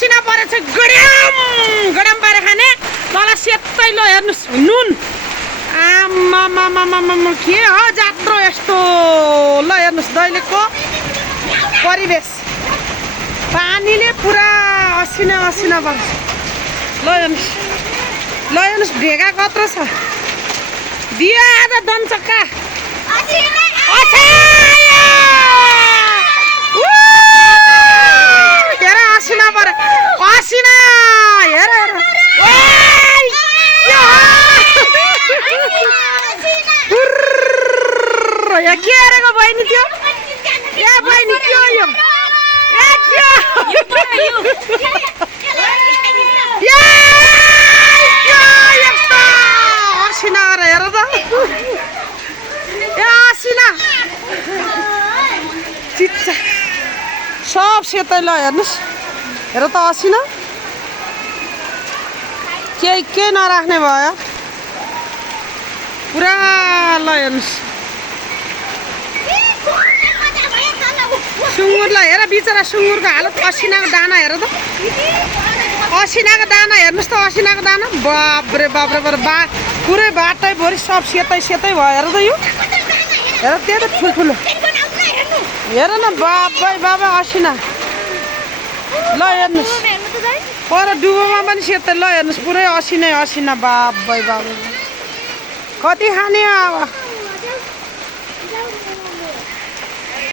असिना परेछ गड्याम गड्याम पारेर खाने तल सेतै ल हेर्नुहोस् नुन आमामामामामा के हो जात्रो यस्तो ल हेर्नुहोस् दैलेखको परिवेश पानीले पुरा असिना असिना पर्छ ल हेर्नुहोस् ढेगा कत्रो छ दियो आज दनचक्का हेर असिना पऱ्यो असिना हेर हेर के अरेको बहिनी त्यो ए बहिनी के हो यो यस्तो असिना हेर त ए असिना चिच्चा सब सेतै ल हेर्नुहोस् हेर त असिना केही नराख्ने भयो पुरा ल हेर्नुहोस् सुँगुरलाई हेर बिचरा सुँगुरको हालत असिनाको दाना हेर त असिनाको दाना हेर्नुहोस् त असिनाको दाना बाब्रे बाब्रे पुरै बाटैभरि सब सेतै सेतै भयो हेर त यो हेर त्यही त ठुल्ठुलो हेर न बाबा असिना ल हेर्नुहोस् पर डुबोमा पनि सेतै ल हेर्नुहोस् पुरै असिनै असिना बाबै कति खाने अब